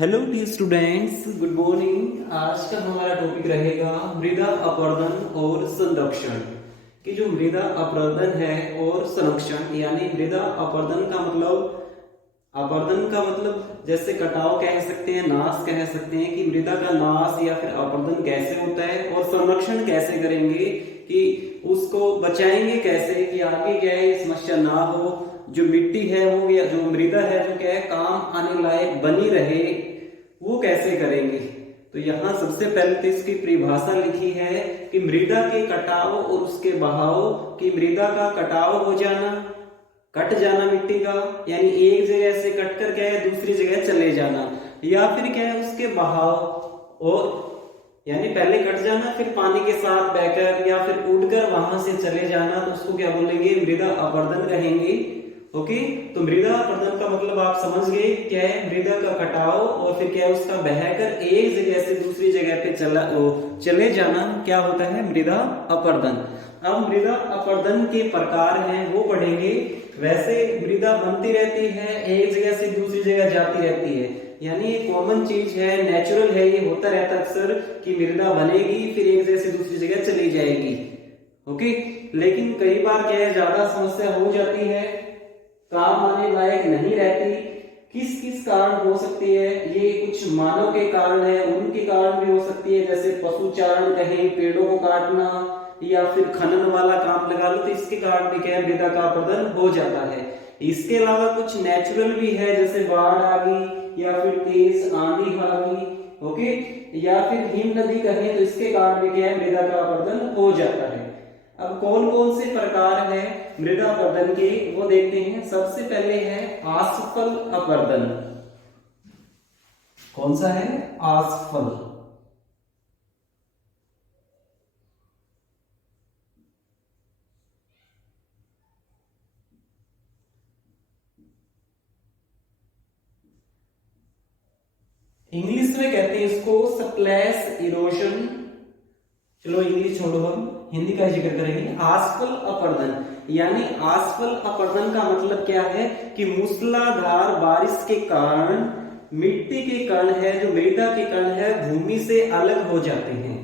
Hello dear students, good morning. आज का हमारा टॉपिक रहेगा मृदा अपरदन और संरक्षण। कि जो मृदा अपरदन है और संरक्षण, यानी मृदा अपरदन का मतलब जैसे कटाव कह सकते हैं, नाश कह सकते हैं कि मृदा का नाश या फिर अपरदन कैसे होता है, और संरक्षण कैसे करेंगे कि उसको बचाएंगे कैसे कि आगे क्या है समस्या ना हो, जो मिट्टी है वो या जो मृदा है जो क्या है काम आने लायक बनी रहे, वो कैसे करेंगे। तो यहाँ सबसे पहले तो इसकी परिभाषा लिखी है कि मृदा के कटाव और उसके बहाव, की मृदा का कटाव हो जाना, कट जाना मिट्टी का, यानी एक जगह से कट कर क्या है दूसरी जगह चले जाना, या फिर क्या है उसके बहाव, और यानी पहले कट जाना फिर पानी के साथ बहकर या फिर उड़कर वहां से चले जाना, तो उसको क्या बोलेंगे, मृदा अपरदन कहेंगे। ओके, तो मृदा अपरदन का मतलब आप समझ गए क्या है, मृदा का कटाव और फिर क्या है उसका बहकर एक जगह से दूसरी जगह पे चले जाना क्या होता है, मृदा अपरदन। अब मृदा अपरदन के प्रकार हैं वो पढ़ेंगे। वैसे मृदा बनती रहती है, एक जगह से दूसरी जगह जाती रहती है, यानी ये कॉमन चीज है, नेचुरल है, ये होता रहता है अक्सर कि मृदा बनेगी फिर एक जगह से दूसरी जगह चली जाएगी। ओके, लेकिन कई बार क्या है ज्यादा समस्या हो जाती है, काम आने लायक नहीं रहती। किस किस कारण हो सकती है, ये कुछ मानव के कारण है, उनके कारण भी हो सकती है, जैसे पशुचारण कहें, पेड़ों को काटना या फिर खनन वाला काम लगा लो, तो इसके कारण भी क्या है मृदा का अपरदन हो जाता है। इसके अलावा कुछ नेचुरल भी है, जैसे बाढ़ आ गई या फिर तेज आंधी आ गई, ओके, या फिर हिम नदी कहें, तो इसके कारण भी क्या है मृदा का अपरदन हो जाता है। अब कौन कौन से प्रकार है मृदा अपरदन के, वो देखते हैं। सबसे पहले है आसफल अपरदन। कौन सा है, आसफल। इंग्लिश में कहते हैं इसको स्प्लैश इरोजन। चलो इंग्लिश छोड़ो, हम हिंदी का जिक्र करेंगे। आसफल अपरदन, यानी आसफल अपरदन का मतलब क्या है कि मूसलाधार बारिश के कारण मिट्टी के कण है, जो मृदा के कण है, भूमि से अलग हो जाते हैं।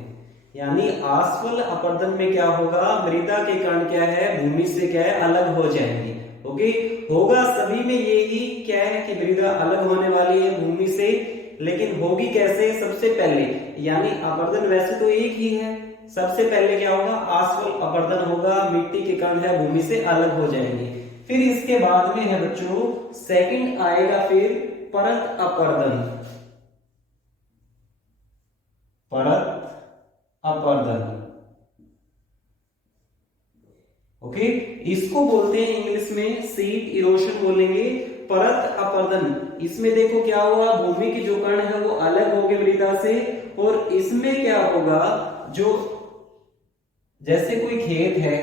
यानी आसफल अपरदन में क्या होगा, मृदा के कण क्या है भूमि से क्या है अलग हो जाएंगे। ओके, होगा सभी में यही क्या है कि मृदा अलग होने वाली है भूमि से, लेकिन होगी कैसे, सबसे पहले, यानी अपरदन वैसे तो एक ही है, सबसे पहले क्या होगा, आसफल अपरदन होगा, मिट्टी के कण है भूमि से अलग हो जाएंगे। फिर इसके बाद में है बच्चों सेकंड आएगा फिर परत अपरदन। परत अपरदन, ओके, इसको बोलते हैं इंग्लिश में सीट इरोशन बोलेंगे। परत अपरदन, इसमें देखो क्या हुआ, भूमि के जो कण है वो अलग हो गए मृदा से, और इसमें क्या होगा, जो जैसे कोई खेत है,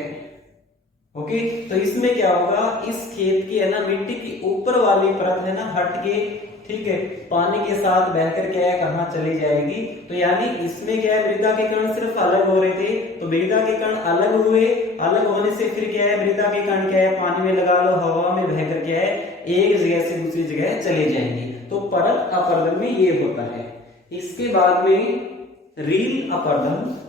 ओके, तो इसमें क्या होगा, इस खेत की है ना मिट्टी की ऊपर वाली परत है ना हट के, ठीक है, पानी के साथ बहकर क्या है कहाँ चली जाएगी। तो यानी इसमें क्या है मृदा के कण सिर्फ अलग हो रहे थे, तो मृदा के कण अलग हुए, अलग होने से फिर क्या है मृदा के कण क्या है पानी में लगा लो, हवा में बहकर क्या है एक जगह से दूसरी जगह चले जाएंगे। तो परत अपरदन में ये होता है। इसके बाद में रील अपरदन,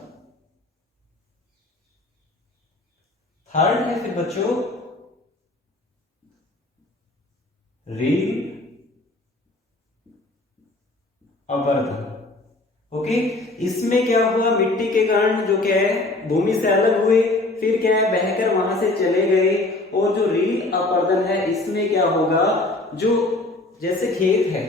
थर्ड है फिर बच्चों रील अपरदन। ओके, इसमें क्या हुआ, मिट्टी के कण जो क्या है भूमि से अलग हुए, फिर क्या है बहकर वहां से चले गए। और जो रील अपरदन है इसमें क्या होगा, जो जैसे खेत है,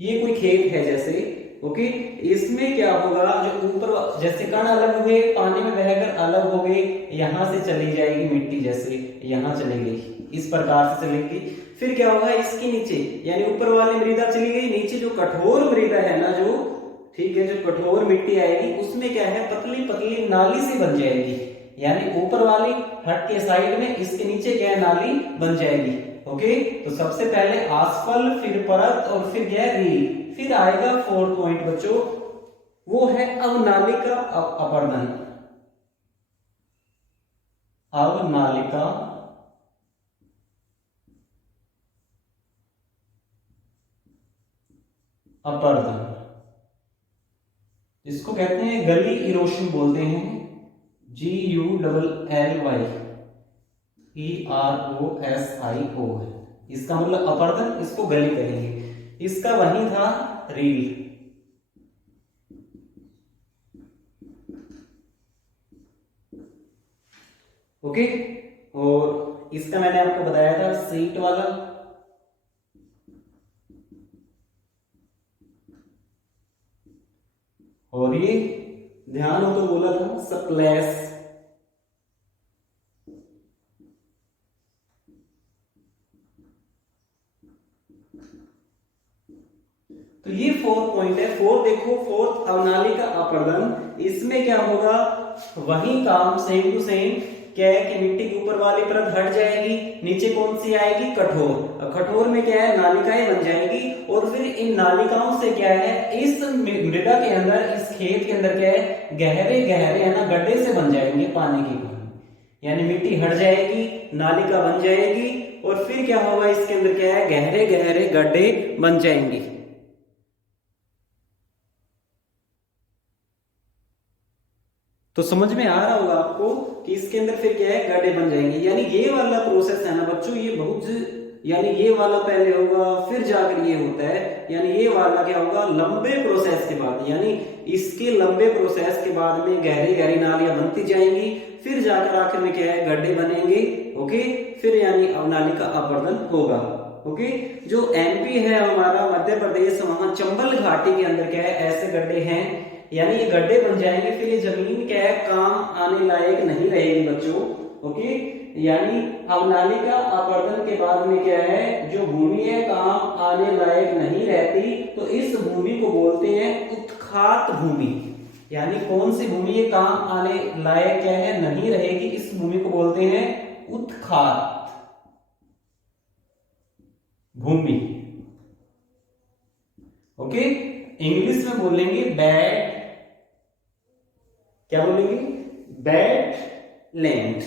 ये कोई खेत है जैसे, ओके, इसमें क्या होगा, जो ऊपर जैसे कण अलग हुए पानी में बहकर अलग हो गए, यहां से चली जाएगी मिट्टी, जैसे यहां चली गई इस प्रकार से चलेगी। फिर क्या होगा, इसके नीचे यानी ऊपर वाली मृदा चली गई, नीचे जो कठोर मृदा है ना, जो ठीक है जो कठोर मिट्टी आएगी उसमें क्या है पतली पतली नाली सी बन जाएगी, यानी ऊपर वाली हट के साइड में, इसके नीचे क्या है नाली बन जाएगी। ओके, तो सबसे पहले आसफल, फिर परत, और फिर क्या है रील। फिर आएगा फोर्थ पॉइंट बच्चों, वो है अवनालिका अपरदन। अवनालिका अपर्दन, इसको कहते हैं गली इरोशन बोलते हैं, GULLYEROSIO है, इसका मतलब अपर्दन, इसको गली करेंगे। इसका वही था रील। ओके, और इसका मैंने आपको बताया था सीट वाला। और ये ध्यान हो तो बोला था सप्लेस। तो ये 4 पॉइंट है। 4 देखो, फोर्थ अवनाली का अपर्दन, इसमें क्या होगा, वही काम सेम टू सेम, क्या है कि मिट्टी की ऊपर वाली परत हट जाएगी, नीचे कौन सी आएगी, कठोर। अब कठोर में क्या है, नालिकाएं बन जाएंगी, और फिर इन नालिकाओं से क्या है, इस मृदा के अंदर, इस खेत के अंदर क्या है, गहरे गहरे है ना गड्ढे से बन जाएंगे पानी के कारण, यानी मिट्टी हट जाएगी, नालिका बन जाएगी, और फिर क्या होगा, इसके अंदर क्या है, गहरे गहरे गड्ढे बन जाएंगे। तो समझ में आ रहा होगा आपको कि इसके अंदर फिर क्या है, गड्ढे बन जाएंगे। यानी ये वाला प्रोसेस है ना बच्चों, ये बहुत, यानी ये वाला पहले होगा फिर जाकर ये होता है, यानी ये वाला क्या होगा, लंबे प्रोसेस के बाद, यानी इसके लंबे प्रोसेस के बाद में गहरी गहरी नालियां बनती जाएंगी, फिर जाकर आखिर में क्या है, गड्ढे बनेंगे। ओके, फिर यानी अवनाली का अपर्दन होगा। ओके, जो एमपी है हमारा, मध्य प्रदेश, वहां चंबल घाटी के अंदर क्या है, ऐसे गड्ढे हैं, यानी ये गड्ढे बन जाएंगे, फिर ये जमीन क्या है, काम आने लायक नहीं रहेगी बच्चों। ओके, यानी अवनाली का अपर्दन के बाद में क्या है, जो भूमि है काम आने लायक नहीं रहती, तो इस भूमि को बोलते हैं उत्खात भूमि। यानी कौन सी भूमि ये काम आने लायक क्या है, नहीं रहेगी, इस भूमि को बोलते हैं उत्खात भूमि। ओके, इंग्लिश में बोलेंगे बैड, क्या बोलेंगे, बैड लैंड,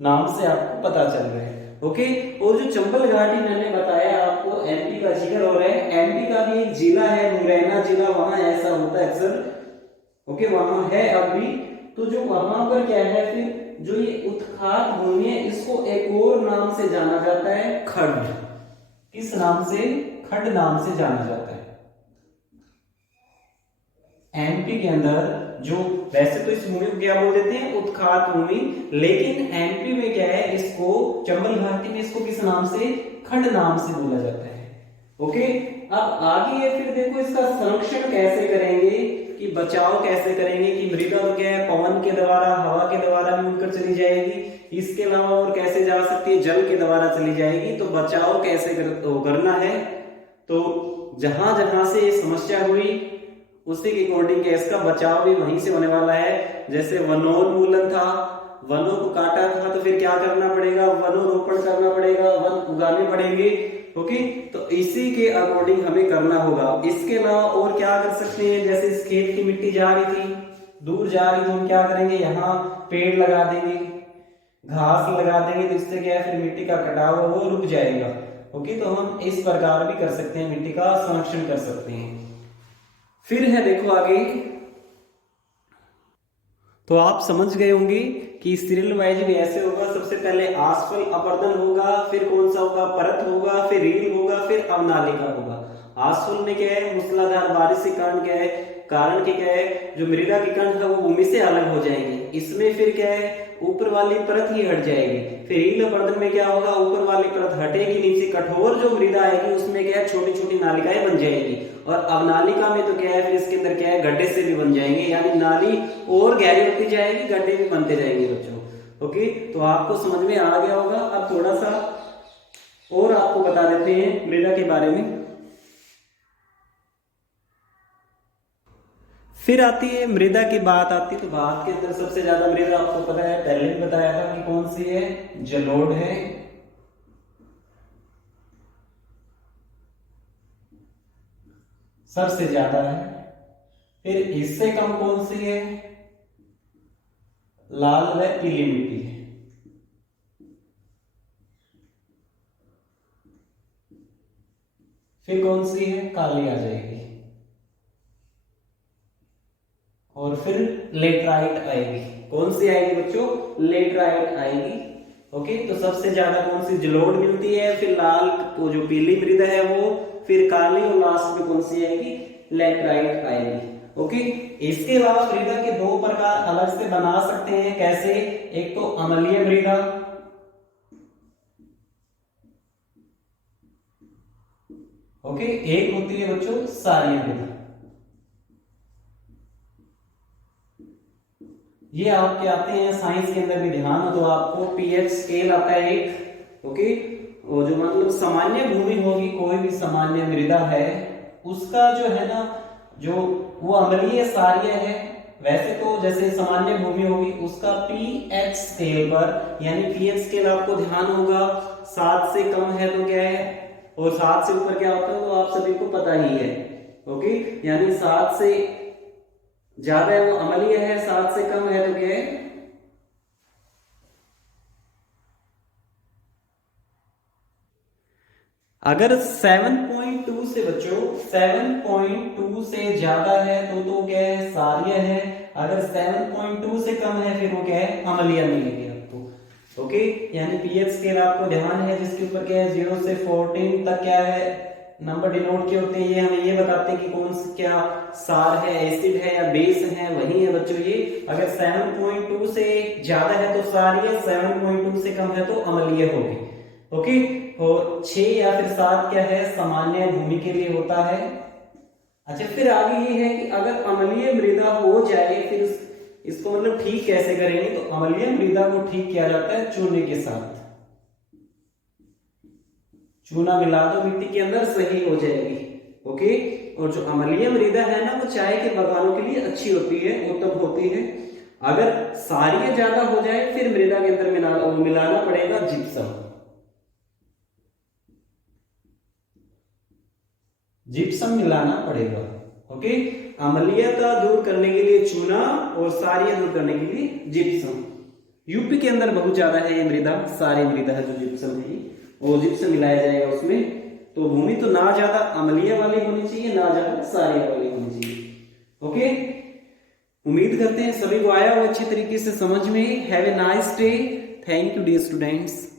नाम से आपको पता चल रहा है। ओके, और जो चंबल घाटी मैंने बताया आपको, एमपी का जिक्र हो रहा है, एमपी का भी एक जिला है मुरैना जिला, वहां ऐसा होता है अक्सर। ओके, वहां है अभी, तो जो वहां पर क्या है, फिर जो ये उत्खात भूमि है, इसको एक और नाम से जाना जाता है, खड्ड। किस नाम से, खड्ड नाम से जाना जाता है। एमपी के अंदर जो, वैसे तो इस भूमि को क्या बोल देते हैं, उत्खात भूमि, लेकिन एमपी में क्या है, इसको चंबल घाटी में इसको किस नाम से, खड्ड नाम से बोला जाता है। ओके, अब आगे है, फिर देखो इसका संरक्षण कैसे करेंगे, कि बचाव कैसे करेंगे, कि मृदा तो क्या है, पवन के द्वारा, हवा के द्वारा भी उड़कर चली जाएगी, इसके अलावा और कैसे जा सकती है, जल के द्वारा चली जाएगी। तो बचाव कैसे करना है, तो जहां जहां से ये समस्या हुई उसी के अकॉर्डिंग इसका बचाव भी वहीं से होने वाला है। जैसे वनोन्मूलन था, वनों को काटा था, तो फिर क्या करना पड़ेगा, वनोरोपण करना पड़ेगा, वन उगाने पड़ेंगे। ओके, तो इसी के अकॉर्डिंग हमें करना होगा। इसके अलावा और क्या कर सकते हैं, जैसे इस खेत की मिट्टी जा रही थी, दूर जा रही, तो हम क्या करेंगे, यहाँ पेड़ लगा देंगे, घास लगा देंगे, तो इससे क्या है, फिर मिट्टी का कटाव वो रुक जाएगा। ओके, तो हम इस प्रकार भी कर सकते हैं, मिट्टी का संरक्षण कर सकते हैं। फिर है देखो आगे, तो आप समझ गए होंगे कि सीरियल वाइज भी ऐसे होगा। सबसे पहले आसफल अपर्दन होगा, फिर कौन सा होगा, परत होगा, फिर रील होगा, फिर अवनालिका होगा। आसफल में क्या है, मूसलाधार बारिश के कारण क्या है, कारण के क्या है, जो मृदा के कण है वो भूमि से अलग हो जाएंगे, इसमें फिर क्या है, ऊपर वाली परत ही हट जाएगी। फिर रील अपर्दन में क्या होगा, ऊपर वाली परत हटेगी, नीचे कठोर जो मृदा आएगी उसमें क्या है, छोटी छोटी नालिकाएं बन जाएगी। और अवनालिका में तो क्या है, फिर इसके अंदर क्या है, गड्ढे से भी बन जाएंगे, यानी नाली और गहरी होती जाएगी, गड्ढे भी बनते जाएंगे बच्चों। ओके, तो आपको समझ में आ गया होगा। अब थोड़ा सा और आपको बता देते हैं मृदा के बारे में। फिर आती है मृदा की बात आती है, तो भारत के अंदर सबसे ज्यादा मृदा आपको पता है, पहले भी बताया था कि कौन सी है, जलोढ़ है, सबसे ज्यादा है। फिर इससे कम कौन सी है, लाल व पीली मिट्टी है। फिर कौन सी है, काली आ जाएगी, और फिर लेटराइट आएगी। कौन सी आएगी बच्चों, लेटराइट आएगी। ओके, तो सबसे ज्यादा कौन सी, जलोढ़ मिलती है, फिर लाल, वो जो पीली मृदा है वो, फिर काली, और लास्ट में कौन सी आएगी, लेटराइट आएगी। ओके, इसके अलावा मृदा के दो प्रकार अलग से बना सकते हैं, कैसे, एक तो अम्लीय मृदा, ओके, एक होती है बच्चों क्षारीय मृदा। ये आपके आते हैं साइंस के अंदर भी ध्यान, तो आपको पीएच स्केल आता है एक। ओके, वो जो मतलब सामान्य भूमि होगी, कोई भी सामान्य मृदा है, उसका जो है ना, जो वो अम्लीय क्षारीय है, वैसे तो जैसे सामान्य भूमि होगी उसका पीएच स्केल पर, यानी पीएच स्केल आपको ध्यान होगा 7 से कम है तो क्या है, और 7 से ऊपर क्या होता है तो आप सभी को पता ही है। ओके, यानी 7 से ज्यादा है वो अम्लीय है, 7 से कम है तो क्या है, अगर 7.2 से बच्चों 7.2 से ज्यादा है तो क्या है, क्षारीय है। अगर 7.2 से कम है फिर वो क्या है, अम्लीय मिलेगी आपको। ओके, यानी पीएच स्केल आपको ध्यान है जिसके ऊपर क्या है 0 से 14 तक क्या है नंबर डिनोट किए होते हैं, ये हमें ये बताते हैं कि कौन सा क्या क्षार है, एसिड है या बेस है, वही है बच्चों ये। अगर 7.2 से ज्यादा है तो क्षारीय, 7.2 से कम है तो अम्लीय होगी। ओके, और 6 या फिर 7 क्या है, सामान्य भूमि के लिए होता है। अच्छा, फिर आगे ये है कि अगर अम्लीय मृदा हो जाए फिर इसको मतलब ठीक कैसे करेंगे, तो अम्लीय मृदा को ठीक किया जाता है चूने के साथ। चूना मिला दो मिट्टी के अंदर, सही हो जाएगी। ओके, और जो अम्लीय मृदा है ना वो चाय के बागानों के लिए अच्छी होती है, उत्तम होती है। अगर क्षारीय ज्यादा हो जाए फिर मृदा के अंदर मिलाना पड़ेगा जिप्सम। जिप्सम मिलाना पड़ेगा। ओके, अम्लीयता दूर करने के लिए चूना और क्षारीय दूर करने के लिए जिप्सम। यूपी के अंदर बहुत ज्यादा है ये मृदा, सारी मृदा है जो जिप्सम है, वो जिप्सम मिलाया जाएगा उसमें। तो भूमि तो ना ज्यादा अम्लीय वाली होनी चाहिए, ना ज्यादा क्षारीय वाली होनी चाहिए। ओके, उम्मीद करते हैं सभी को आया वो अच्छे तरीके से समझ में। Have a nice day, thank you dear students.